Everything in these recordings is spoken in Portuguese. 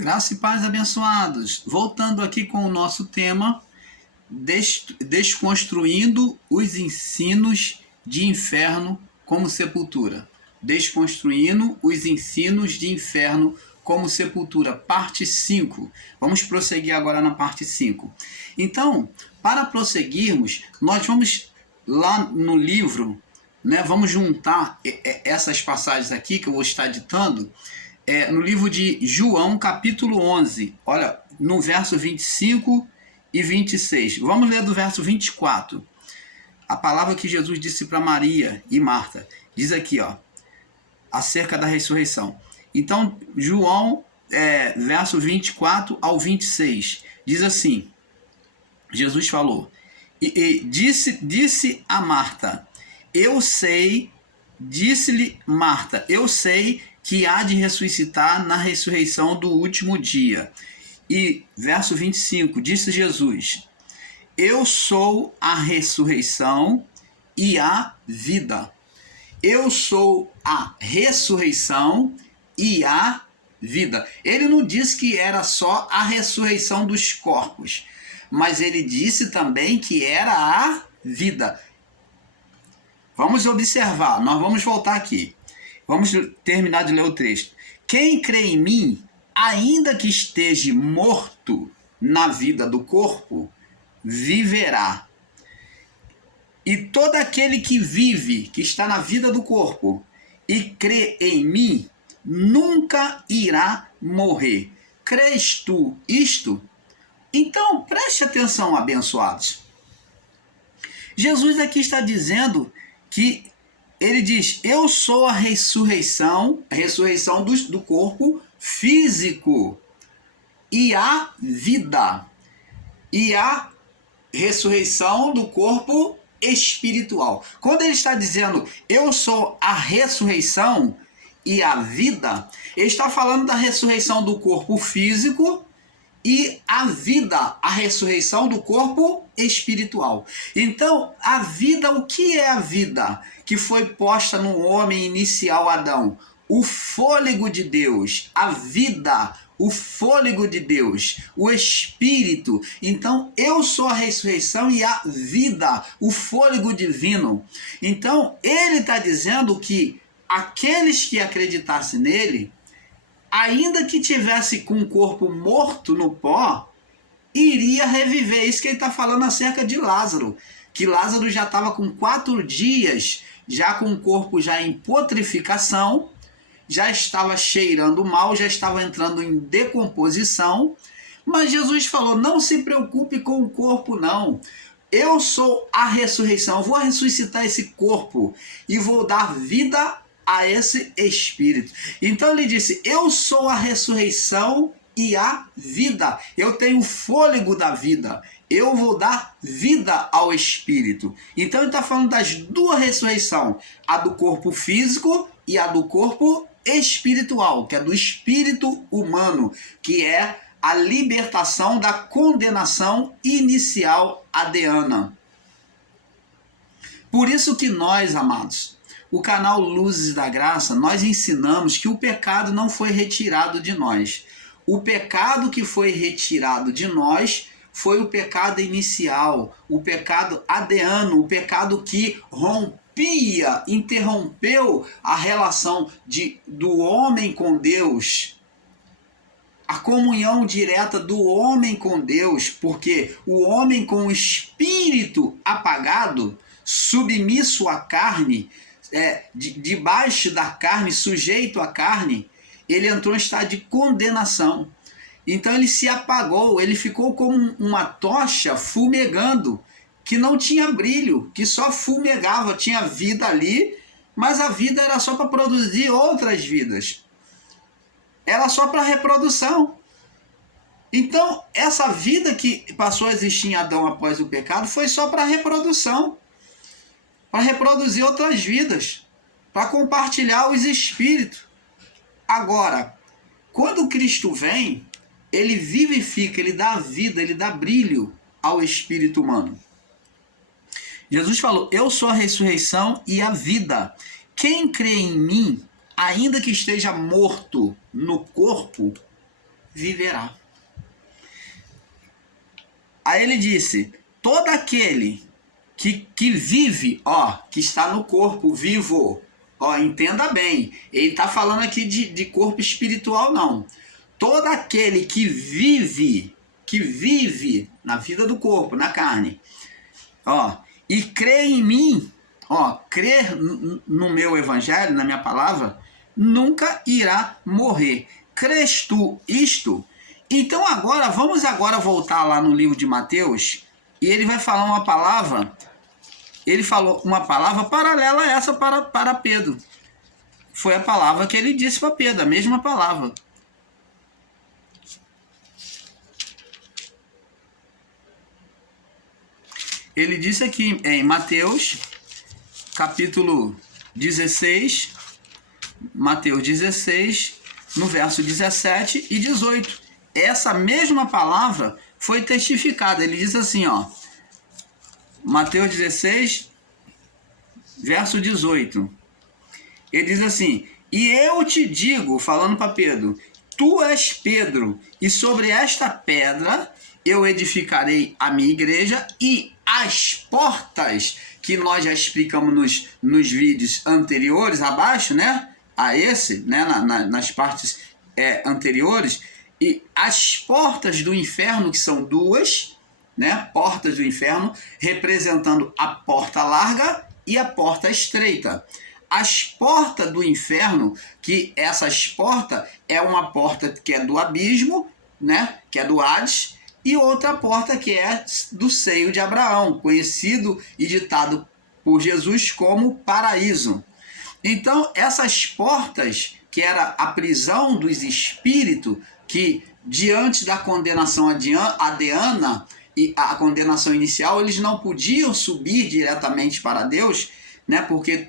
Graça e paz, abençoados. Voltando aqui com o nosso tema, desconstruindo os ensinos de inferno como sepultura. Desconstruindo os ensinos de inferno como sepultura, parte 5. Vamos prosseguir agora na parte 5. Então, para prosseguirmos, nós vamos lá no livro, né, vamos juntar essas passagens aqui que eu vou estar ditando, no livro de João, capítulo 11, olha, no verso 25 e 26. Vamos ler do verso 24. A palavra que Jesus disse para Maria e Marta. Diz aqui, ó, acerca da ressurreição. Então, João, verso 24 ao 26, diz assim, Jesus falou, e disse a Marta, disse-lhe Marta, eu sei que há de ressuscitar na ressurreição do último dia. E verso 25, disse Jesus, eu sou a ressurreição e a vida. Eu sou a ressurreição e a vida. Ele não disse que era só a ressurreição dos corpos, mas ele disse também que era a vida. Vamos observar, nós vamos voltar aqui. Vamos terminar de ler o texto. Quem crê em mim, ainda que esteja morto na vida do corpo, viverá. E todo aquele que vive, que está na vida do corpo, e crê em mim, nunca irá morrer. Crês tu isto? Então, preste atenção, abençoados. Jesus aqui está dizendo que ele diz, eu sou a ressurreição do corpo físico e a vida. E a ressurreição do corpo espiritual. Quando ele está dizendo, eu sou a ressurreição e a vida, ele está falando da ressurreição do corpo físico e a vida, a ressurreição do corpo espiritual. Então, a vida, o que é a vida que foi posta no homem inicial Adão? O fôlego de Deus, a vida, o fôlego de Deus, o Espírito. Então, eu sou a ressurreição e a vida, o fôlego divino. Então, ele está dizendo que aqueles que acreditassem nele, ainda que tivesse com o corpo morto no pó, iria reviver. Isso que ele está falando acerca de Lázaro. Que Lázaro já estava com 4 dias, já com o corpo já em putrificação, já estava cheirando mal, já estava entrando em decomposição. Mas Jesus falou, não se preocupe com o corpo não. Eu sou a ressurreição, vou ressuscitar esse corpo e vou dar vida a esse espírito. Então ele disse, eu sou a ressurreição e a vida. Eu tenho o fôlego da vida. Eu vou dar vida ao espírito. Então ele está falando das 2 ressurreições, a do corpo físico e a do corpo espiritual, que é do espírito humano, que é a libertação da condenação inicial adâmica. Por isso que nós, amados, o canal Luzes da Graça, nós ensinamos que o pecado não foi retirado de nós. O pecado que foi retirado de nós foi o pecado inicial, o pecado adâmico, o pecado que interrompeu a relação do homem com Deus, a comunhão direta do homem com Deus, porque o homem com o espírito apagado, submisso à carne, debaixo da carne, sujeito à carne, ele entrou em estado de condenação. Então ele se apagou, ele ficou como uma tocha fumegando, que não tinha brilho, que só fumegava, tinha vida ali, mas a vida era só para produzir outras vidas. Era só para reprodução. Então, essa vida que passou a existir em Adão após o pecado foi só para reprodução. Para reproduzir outras vidas, para compartilhar os espíritos. Agora, quando Cristo vem, ele vivifica, ele dá vida, ele dá brilho ao espírito humano. Jesus falou, eu sou a ressurreição e a vida. Quem crê em mim, ainda que esteja morto no corpo, viverá. Aí ele disse, todo aquele que vive, que está no corpo vivo, entenda bem, ele está falando aqui de corpo espiritual não. Todo aquele que vive na vida do corpo, na carne, e crê em mim, crer no meu evangelho, na minha palavra, nunca irá morrer. Crês tu isto? Então vamos voltar lá no livro de Mateus, e ele vai falar uma palavra, ele falou uma palavra paralela a essa para Pedro. Foi a palavra que ele disse para Pedro, a mesma palavra. Ele disse aqui em Mateus, capítulo 16, Mateus 16, no verso 17 e 18. Essa mesma palavra foi testificada. Ele diz assim, Mateus 16, verso 18. Ele diz assim, e eu te digo, falando para Pedro, tu és Pedro, e sobre esta pedra eu edificarei a minha igreja, e as portas, que nós já explicamos nos vídeos anteriores, abaixo, né? A esse, né? Nas partes anteriores, e as portas do inferno, que são duas, né? Portas do inferno, representando a porta larga e a porta estreita. As portas do inferno, que essas portas é uma porta que é do abismo, né? Que é do Hades, e outra porta que é do seio de Abraão, conhecido e ditado por Jesus como paraíso. Então, essas portas, que era a prisão dos espíritos, que diante da condenação adiana e a condenação inicial, eles não podiam subir diretamente para Deus, né? Porque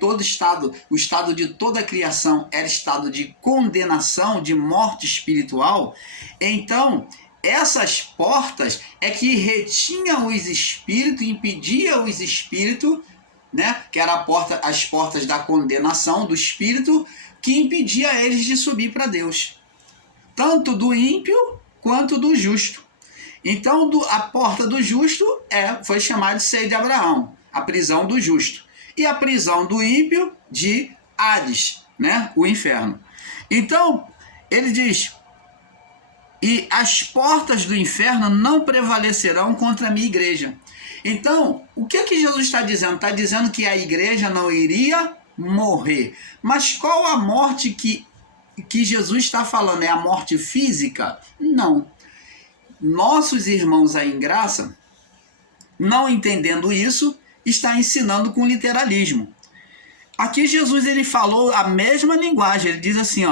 o estado de toda a criação era estado de condenação, de morte espiritual. Então, essas portas é que retinham os espíritos, impediam os espíritos, né? Que era as portas da condenação do espírito, que impedia eles de subir para Deus, tanto do ímpio quanto do justo. Então, a porta do justo foi chamada de seio de Abraão, a prisão do justo, e a prisão do ímpio de Hades, né? O inferno. Então, ele diz, e as portas do inferno não prevalecerão contra a minha igreja. Então, o que Jesus está dizendo? Está dizendo que a igreja não iria morrer. Mas qual a morte que Jesus está falando? É a morte física? Não. Nossos irmãos aí em graça, não entendendo isso, está ensinando com literalismo. Aqui Jesus ele falou a mesma linguagem. Ele diz assim,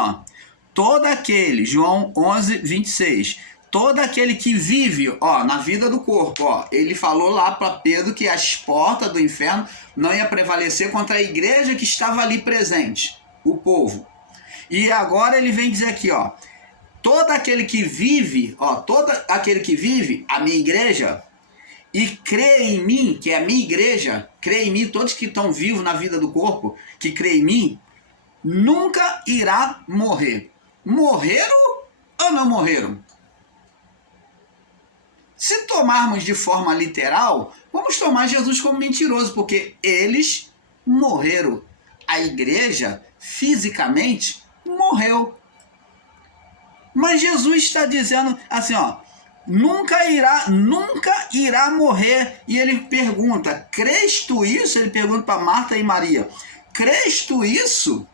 todo aquele, João 11, 26, todo aquele que vive, na vida do corpo, ele falou lá para Pedro que as portas do inferno não ia prevalecer contra a igreja que estava ali presente, o povo. E agora ele vem dizer aqui, todo aquele que vive, a minha igreja, e crê em mim, que é a minha igreja, crê em mim, todos que estão vivos na vida do corpo, que crê em mim, nunca irá morrer. Morreram ou não morreram? Se tomarmos de forma literal, vamos tomar Jesus como mentiroso, porque eles morreram. A igreja, fisicamente, morreu. Mas Jesus está dizendo assim, nunca irá morrer. E ele pergunta, crês tu isso? Ele pergunta para Marta e Maria, crês tu isso?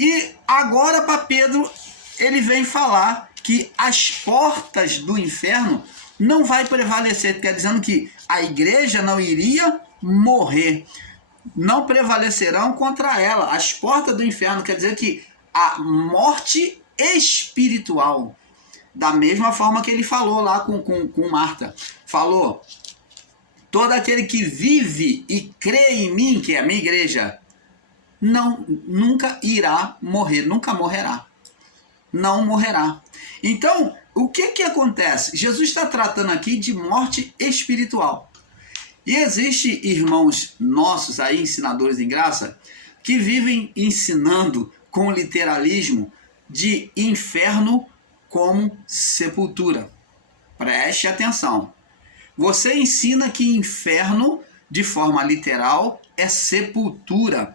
E agora para Pedro, ele vem falar que as portas do inferno não vai prevalecer. Quer dizendo que a igreja não iria morrer. Não prevalecerão contra ela. As portas do inferno quer dizer que a morte espiritual. Da mesma forma que ele falou lá com Marta. Falou, todo aquele que vive e crê em mim, que é a minha igreja, nunca irá morrer, nunca morrerá. Não morrerá. Então, o que acontece? Jesus está tratando aqui de morte espiritual. E existe irmãos nossos aí, ensinadores em graça, que vivem ensinando com literalismo de inferno como sepultura. Preste atenção. Você ensina que inferno, de forma literal, é sepultura.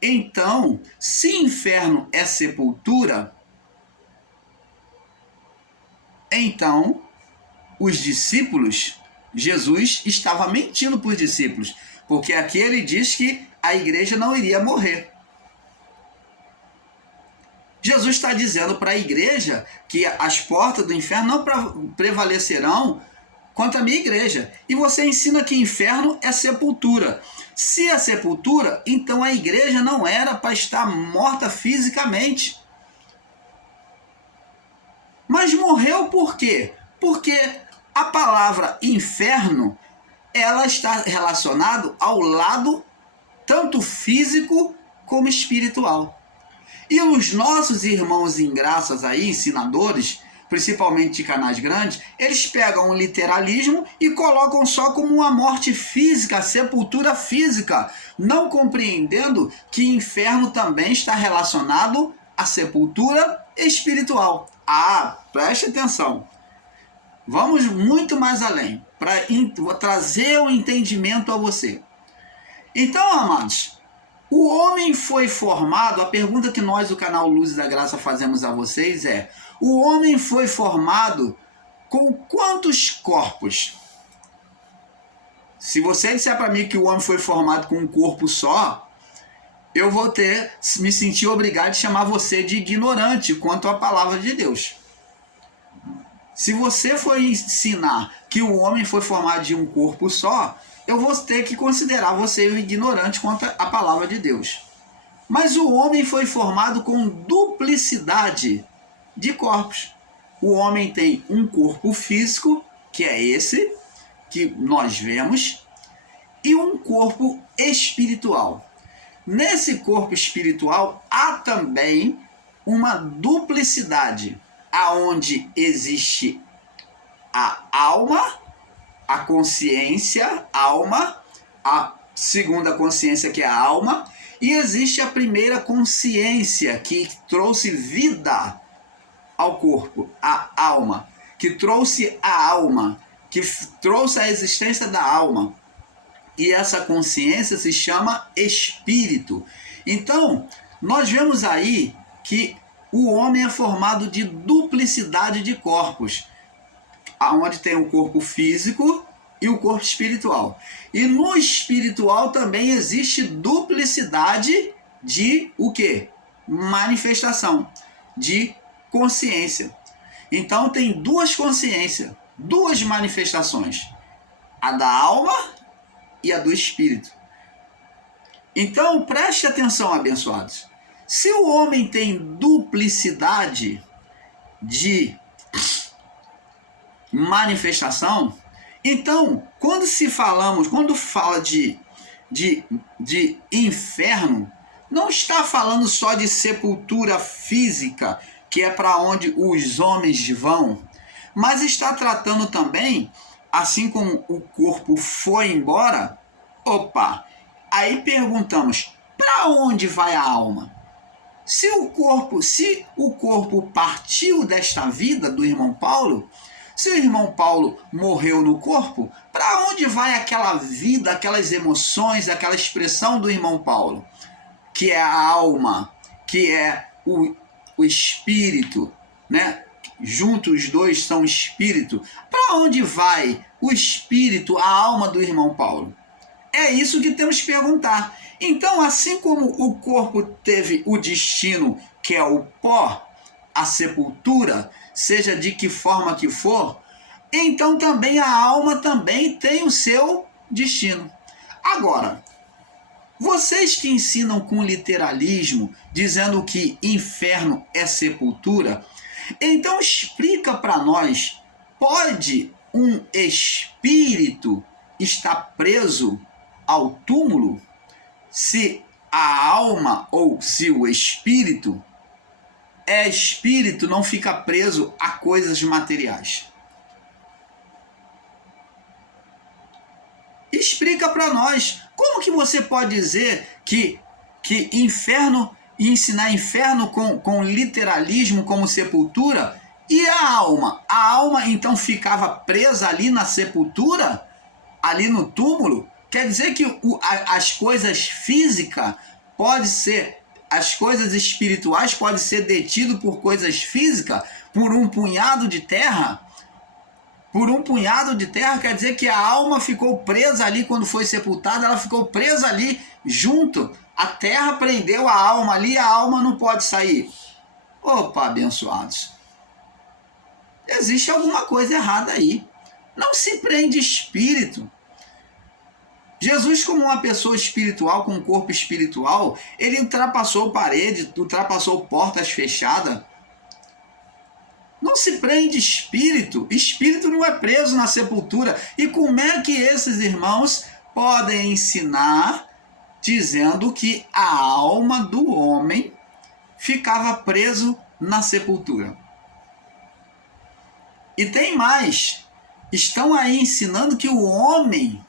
Então, se inferno é sepultura, então os discípulos, Jesus estava mentindo para os discípulos, porque aqui ele diz que a igreja não iria morrer. Jesus está dizendo para a igreja que as portas do inferno não prevalecerão contra a minha igreja. E você ensina que inferno é sepultura. Se é sepultura, então a igreja não era para estar morta fisicamente. Mas morreu por quê? Porque a palavra inferno, ela está relacionada ao lado tanto físico como espiritual. E os nossos irmãos em graças aí, ensinadores, principalmente de canais grandes, eles pegam o literalismo e colocam só como uma morte física, sepultura física, não compreendendo que inferno também está relacionado à sepultura espiritual. Ah, preste atenção. Vamos muito mais além, para trazer o entendimento a você. Então, amados, o homem foi formado, a pergunta que nós do canal Luz da Graça fazemos a vocês é: o homem foi formado com quantos corpos? Se você disser para mim que o homem foi formado com um corpo só, eu vou me sentir obrigado de chamar você de ignorante quanto à palavra de Deus. Se você for ensinar que o homem foi formado de um corpo só, eu vou ter que considerar você ignorante quanto à palavra de Deus. Mas o homem foi formado com duplicidade de corpos. O homem tem um corpo físico, que é esse que nós vemos, e um corpo espiritual. Nesse corpo espiritual há também uma duplicidade, aonde existe a alma, a consciência, alma, a segunda consciência que é a alma, e existe a primeira consciência que trouxe vida ao corpo, a alma, que trouxe a alma, que trouxe a existência da alma. E essa consciência se chama espírito. Então, nós vemos aí que o homem é formado de duplicidade de corpos, onde tem o corpo físico e o corpo espiritual. E no espiritual também existe duplicidade de o quê? Manifestação, de consciência. Então tem duas consciências, duas manifestações, a da alma e a do espírito. Então preste atenção, abençoados. Se o homem tem duplicidade de manifestação, então quando fala de inferno, não está falando só de sepultura física, que é para onde os homens vão, mas está tratando também, assim como o corpo foi embora, aí perguntamos, para onde vai a alma? Se o corpo partiu desta vida do irmão Paulo, se o irmão Paulo morreu no corpo, para onde vai aquela vida, aquelas emoções, aquela expressão do irmão Paulo? Que é a alma, que é o espírito, né? Juntos os dois são espírito. Para onde vai o espírito, a alma do irmão Paulo? É isso que temos que perguntar. Então, assim como o corpo teve o destino, que é o pó, a sepultura, seja de que forma que for, então também a alma também tem o seu destino. Agora, vocês que ensinam com literalismo, dizendo que inferno é sepultura, então explica para nós, pode um espírito estar preso ao túmulo? Se a alma ou se o espírito é espírito, não fica preso a coisas materiais. Explica para nós, como que você pode dizer que inferno, e ensinar inferno com literalismo como sepultura, E a alma? A alma então ficava presa ali na sepultura, ali no túmulo? Quer dizer que as coisas físicas podem ser, as coisas espirituais podem ser detidas por coisas físicas, por um punhado de terra? Por um punhado de terra quer dizer que a alma ficou presa ali quando foi sepultada, ela ficou presa ali junto. A terra prendeu a alma ali, a alma não pode sair. Opa, abençoados. Existe alguma coisa errada aí. Não se prende espírito. Jesus, como uma pessoa espiritual, com um corpo espiritual, ele ultrapassou paredes, ultrapassou portas fechadas. Não se prende espírito. Espírito não é preso na sepultura. E como é que esses irmãos podem ensinar dizendo que a alma do homem ficava preso na sepultura? E tem mais. Estão aí ensinando que o homem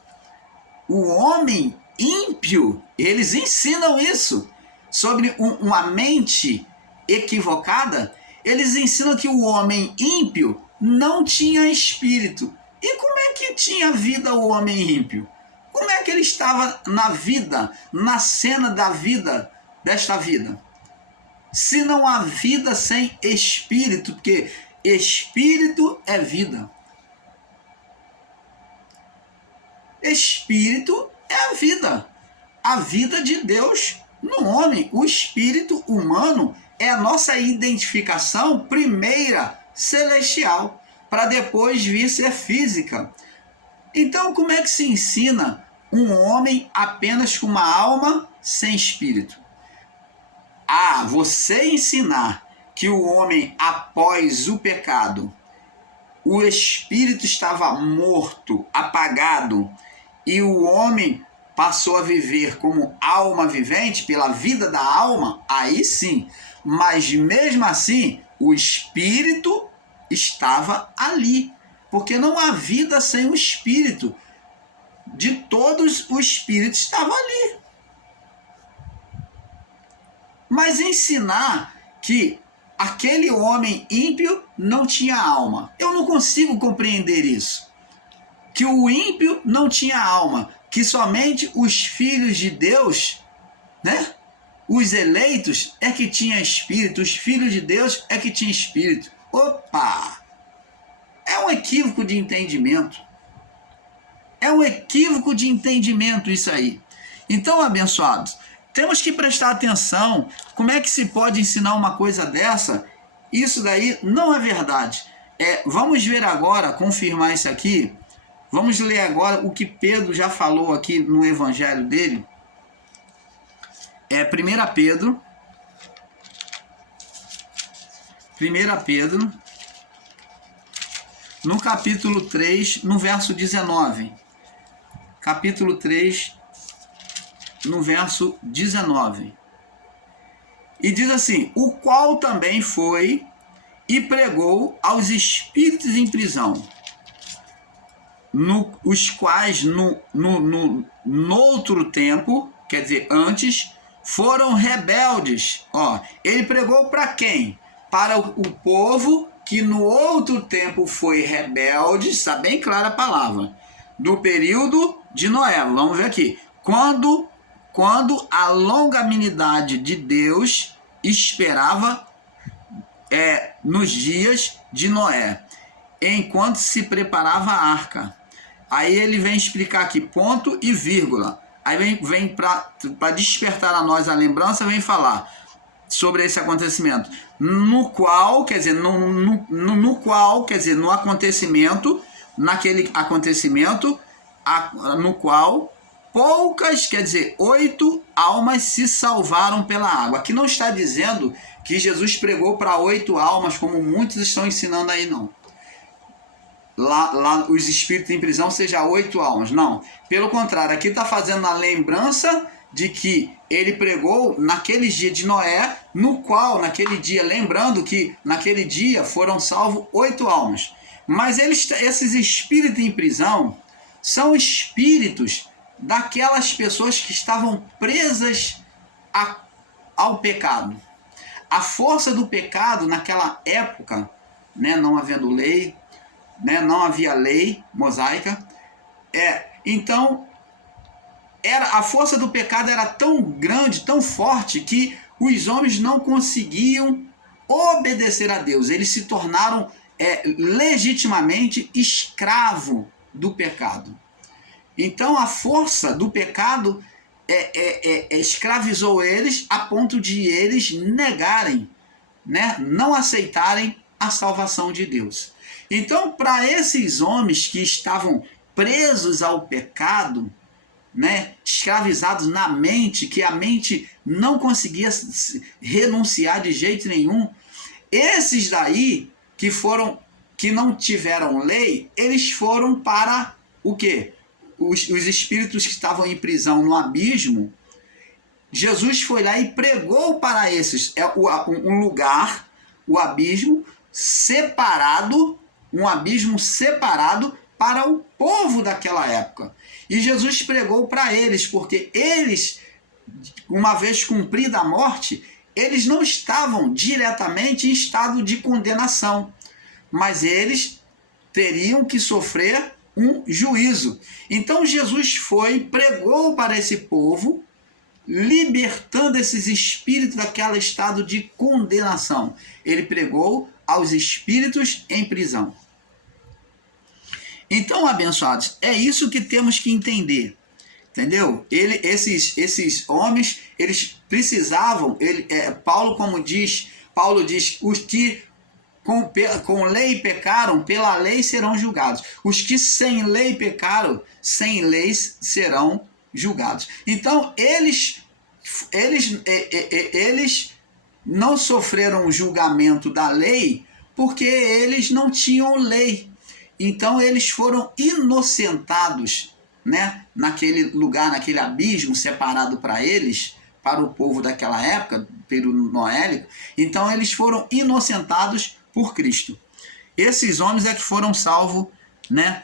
ímpio, eles ensinam isso sobre uma mente equivocada. Eles ensinam que o homem ímpio não tinha espírito. E como é que tinha vida o homem ímpio? Como é que ele estava na vida, na cena da vida, desta vida? Se não há vida sem espírito, porque espírito é vida. Espírito é a vida de Deus no homem. O espírito humano é a nossa identificação primeira celestial, para depois vir ser física. Então, como é que se ensina um homem apenas com uma alma sem espírito? Ah, você ensinar que o homem após o pecado, o espírito estava morto, apagado, e o homem passou a viver como alma vivente, pela vida da alma, aí sim. Mas mesmo assim, o espírito estava ali. Porque não há vida sem o espírito. De todos, o espírito estava ali. Mas ensinar que aquele homem ímpio não tinha alma, eu não consigo compreender isso. Que o ímpio não tinha alma, que somente os filhos de Deus, né? Os eleitos é que tinha espírito, os filhos de Deus é que tinha espírito. Opa! É um equívoco de entendimento. É um equívoco de entendimento isso aí. Então, abençoados, temos que prestar atenção. Como é que se pode ensinar uma coisa dessa? Isso daí não é verdade. Vamos ver agora, confirmar isso aqui. Vamos ler agora o que Pedro já falou aqui no evangelho dele. 1 Pedro, no capítulo 3, no verso 19. Capítulo 3, no verso 19. E diz assim: o qual também foi e pregou aos espíritos em prisão, os quais no outro tempo, quer dizer, antes, foram rebeldes. Ele pregou para quem? Para o povo que no outro tempo foi rebelde, está bem clara a palavra, do período de Noé. Vamos ver aqui. Quando a longanimidade de Deus esperava nos dias de Noé, enquanto se preparava a arca. Aí ele vem explicar aqui, ponto e vírgula. Aí vem para despertar a nós a lembrança, vem falar sobre esse acontecimento. No qual, quer dizer, no acontecimento, naquele acontecimento, no qual poucas, quer dizer, 8 almas se salvaram pela água. Aqui não está dizendo que Jesus pregou para 8 almas, como muitos estão ensinando aí, não. Lá os espíritos em prisão seja 8 almas. Não. Pelo contrário, aqui está fazendo a lembrança de que ele pregou naqueles dias de Noé, no qual, naquele dia, lembrando que naquele dia foram salvos 8 almas. Mas esses espíritos em prisão são espíritos daquelas pessoas que estavam presas ao pecado. A força do pecado naquela época né, não havendo lei, né, não havia lei mosaica. Então, a força do pecado era tão grande, tão forte, que os homens não conseguiam obedecer a Deus. Eles se tornaram legitimamente escravo do pecado. Então a força do pecado escravizou eles a ponto de eles negarem, né, não aceitarem a salvação de Deus. Então, para esses homens que estavam presos ao pecado, né, escravizados na mente, que a mente não conseguia renunciar de jeito nenhum, esses daí que não tiveram lei, eles foram para o quê? Os espíritos que estavam em prisão no abismo. Jesus foi lá e pregou para esses um lugar, o abismo separado, um abismo separado para o povo daquela época. E Jesus pregou para eles, porque eles, uma vez cumprida a morte, eles não estavam diretamente em estado de condenação, mas eles teriam que sofrer um juízo. Então Jesus foi, pregou para esse povo, libertando esses espíritos daquele estado de condenação. Ele pregou aos espíritos em prisão. Então, abençoados, é isso que temos que entender. Entendeu? Esses homens, eles precisavam, Paulo diz, os que com lei pecaram, pela lei serão julgados. Os que sem lei pecaram, sem leis serão julgados. Então, eles não sofreram o julgamento da lei porque eles não tinham lei. Então, eles foram inocentados, né, naquele lugar, naquele abismo separado para eles, para o povo daquela época, período noélico. Então eles foram inocentados por Cristo. Esses homens que foram salvos, né,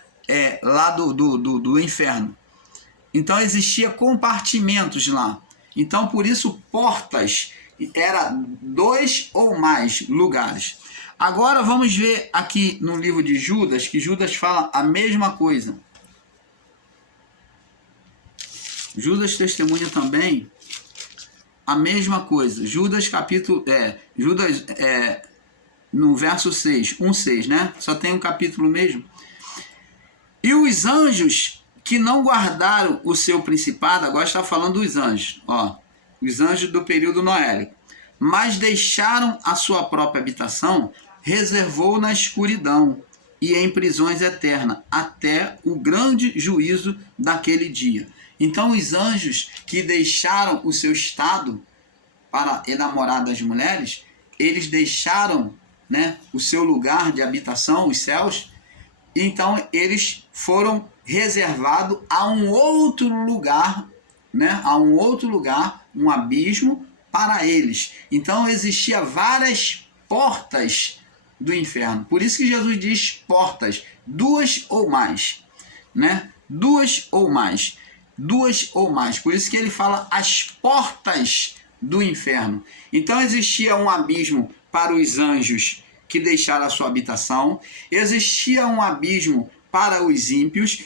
lá do inferno. Então existia compartimentos lá. Então por isso portas, era 2 ou mais lugares. Agora vamos ver aqui no livro de Judas, que Judas fala a mesma coisa. Judas testemunha também a mesma coisa. Judas no verso 6, 1:6, né? Só tem um capítulo mesmo. E os anjos que não guardaram o seu principado, agora está falando dos anjos, os anjos do período noélico, mas deixaram a sua própria habitação, reservou na escuridão e em prisões eternas, até o grande juízo daquele dia. Então os anjos que deixaram o seu estado para enamorar das mulheres, eles deixaram, né, o seu lugar de habitação, os céus, então eles foram reservados a um outro lugar, né, um abismo para eles. Então existia várias portas do inferno. Por isso que Jesus diz portas, 2 ou mais, né? 2 ou mais. 2 ou mais. Por isso que ele fala as portas do inferno. Então existia um abismo para os anjos que deixaram a sua habitação. Existia um abismo para os ímpios.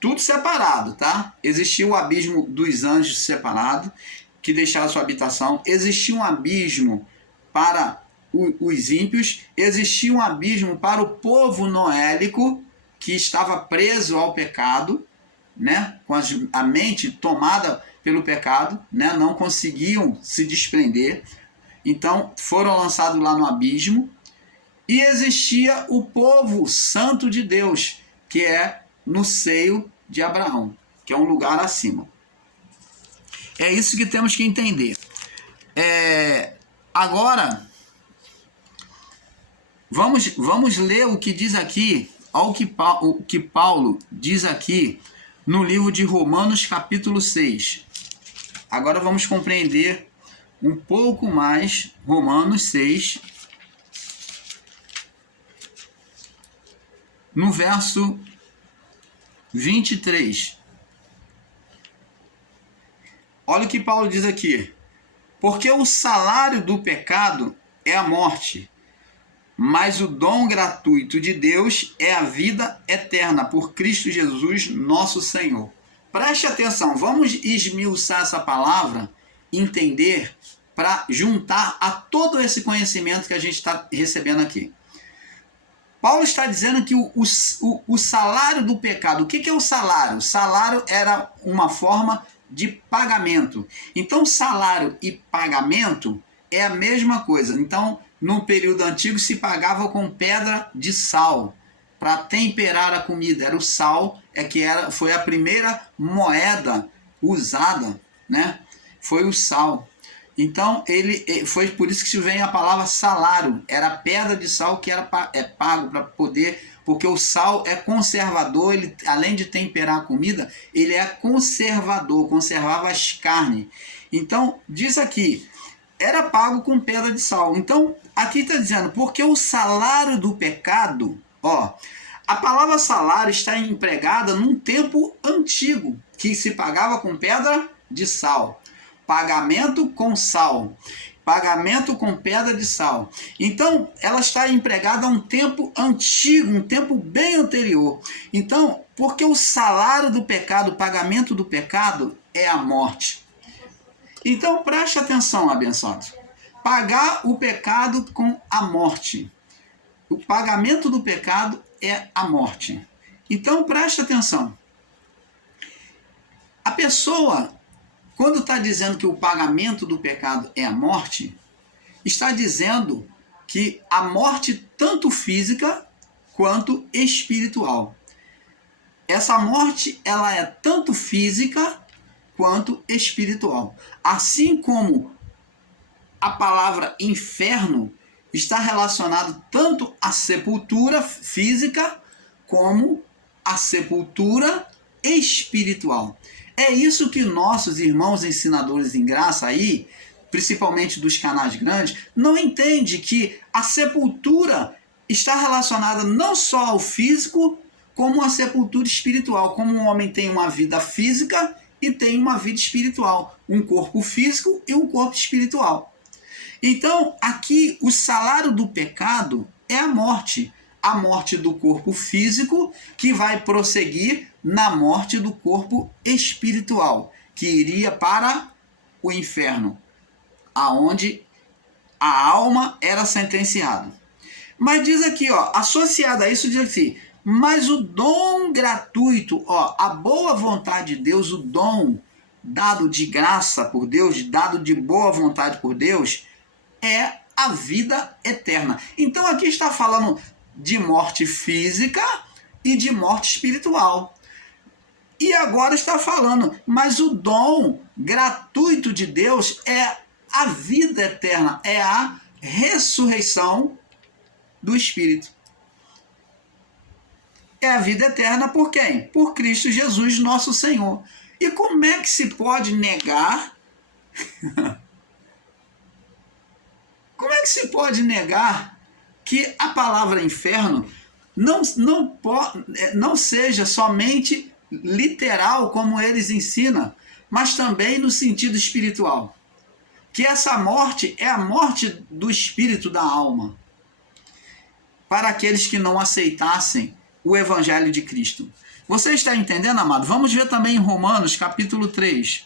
Tudo separado, tá? Existia o abismo dos anjos separado, que deixaram a sua habitação. Existia um abismo para os ímpios. Existia um abismo para o povo noélico, que estava preso ao pecado, né, com a mente tomada pelo pecado, né, não conseguiam se desprender, então foram lançados lá no abismo. E existia o povo santo de Deus, que é no seio de Abraão, que é um lugar acima. É isso que temos que entender. Agora vamos ler o que diz aqui, o que Paulo diz aqui no livro de Romanos, capítulo 6. Agora vamos compreender um pouco mais Romanos 6, no verso 23. Olha o que Paulo diz aqui. Porque o salário do pecado é a morte, mas o dom gratuito de Deus é a vida eterna por Cristo Jesus, nosso Senhor. Preste atenção, vamos esmiuçar essa palavra, entender, para juntar a todo esse conhecimento que a gente está recebendo aqui. Paulo está dizendo que o salário do pecado, o que é o salário? O salário era uma forma de pagamento. Então, salário e pagamento é a mesma coisa. Então, no período antigo se pagava com pedra de sal para temperar a comida. Era o sal, foi a primeira moeda usada, né? Foi o sal. Então, foi por isso que vem a palavra salário. Era pedra de sal que era pago para poder, porque o sal é conservador, ele, além de temperar a comida, ele é conservador, conservava as carnes. Então, diz aqui, era pago com pedra de sal. Então, aqui está dizendo, porque o salário do pecado, a palavra salário está empregada num tempo antigo, que se pagava com pedra de sal. Pagamento com sal, pagamento com pedra de sal. Então, ela está empregada a um tempo antigo, um tempo bem anterior. Então, porque o salário do pecado, o pagamento do pecado é a morte. Então, preste atenção, abençoados. Pagar o pecado com a morte. O pagamento do pecado é a morte. Então, preste atenção. A pessoa, quando está dizendo que o pagamento do pecado é a morte, está dizendo que a morte tanto física quanto espiritual. Essa morte, ela é tanto física quanto espiritual. Assim como a palavra inferno está relacionado tanto à sepultura física como à sepultura espiritual. É isso que nossos irmãos ensinadores em graça aí, principalmente dos canais grandes, não entendem, que a sepultura está relacionada não só ao físico, como à sepultura espiritual. Como um homem tem uma vida física e tem uma vida espiritual, um corpo físico e um corpo espiritual. Então, aqui, o salário do pecado é a morte do corpo físico, que vai prosseguir na morte do corpo espiritual, que iria para o inferno, aonde a alma era sentenciada. Mas diz aqui, associado a isso, diz assim, mas o dom gratuito, a boa vontade de Deus, o dom dado de graça por Deus, dado de boa vontade por Deus, é a vida eterna. Então aqui está falando de morte física e de morte espiritual. E agora está falando, mas o dom gratuito de Deus é a vida eterna, é a ressurreição do Espírito. É a vida eterna por quem? Por Cristo Jesus, nosso Senhor. E como é que se pode negar? Como é que se pode negar que a palavra inferno não seja somente literal, como eles ensinam, mas também no sentido espiritual? Que essa morte é a morte do espírito, da alma, para aqueles que não aceitassem o Evangelho de Cristo. Você está entendendo, amado? Vamos ver também em Romanos, capítulo 3.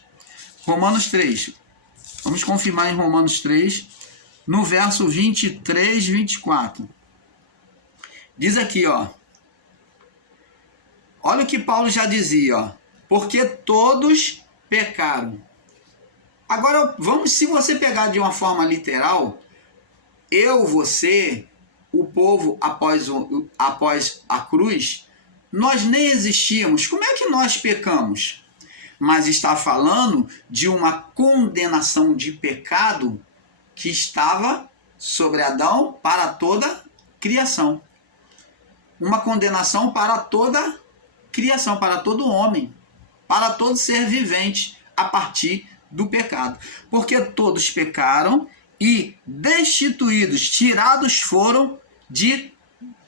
Romanos 3. Vamos confirmar em Romanos 3, no verso 23 e 24. Diz aqui, olha o que Paulo já dizia, porque todos pecaram. Agora, se você pegar de uma forma literal, eu, você, o povo após a cruz, nós nem existíamos. Como é que nós pecamos? Mas está falando de uma condenação de pecado que estava sobre Adão para toda criação. Uma condenação para toda criação, para todo homem, para todo ser vivente, a partir do pecado. Porque todos pecaram e destituídos, tirados foram de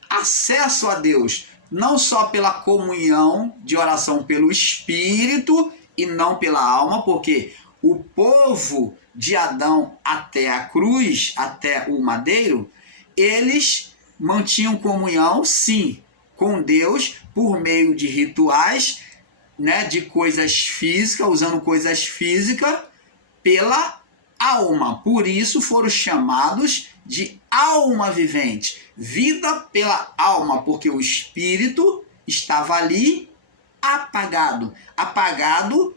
acesso a Deus, não só pela comunhão de oração pelo Espírito e não pela alma, porque o povo de Adão até a cruz, até o madeiro, eles mantinham comunhão, sim, com Deus por meio de rituais, né, de coisas físicas, usando coisas físicas pela alma. Por isso foram chamados de alma vivente. Vida pela alma, porque o espírito estava ali apagado. Apagado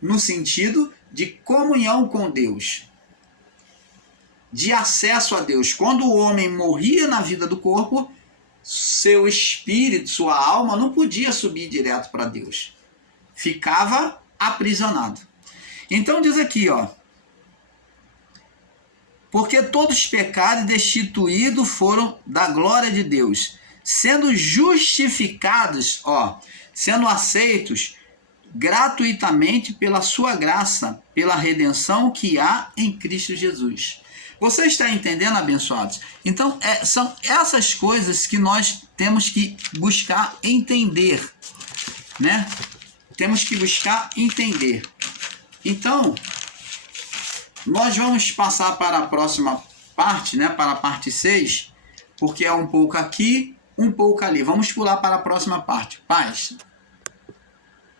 no sentido de comunhão com Deus, de acesso a Deus. Quando o homem morria na vida do corpo, seu espírito, sua alma não podia subir direto para Deus. Ficava aprisionado. Então diz aqui, ó: porque todos pecaram e destituídos foram da glória de Deus, sendo justificados, ó, sendo aceitos gratuitamente pela sua graça, pela redenção que há em Cristo Jesus. Você está entendendo, abençoados? Então, são essas coisas que nós temos que buscar entender, né? Temos que buscar entender. Então, nós vamos passar para a próxima parte, né? Para a parte 6, porque é um pouco aqui, um pouco ali. Vamos pular para a próxima parte. Paz.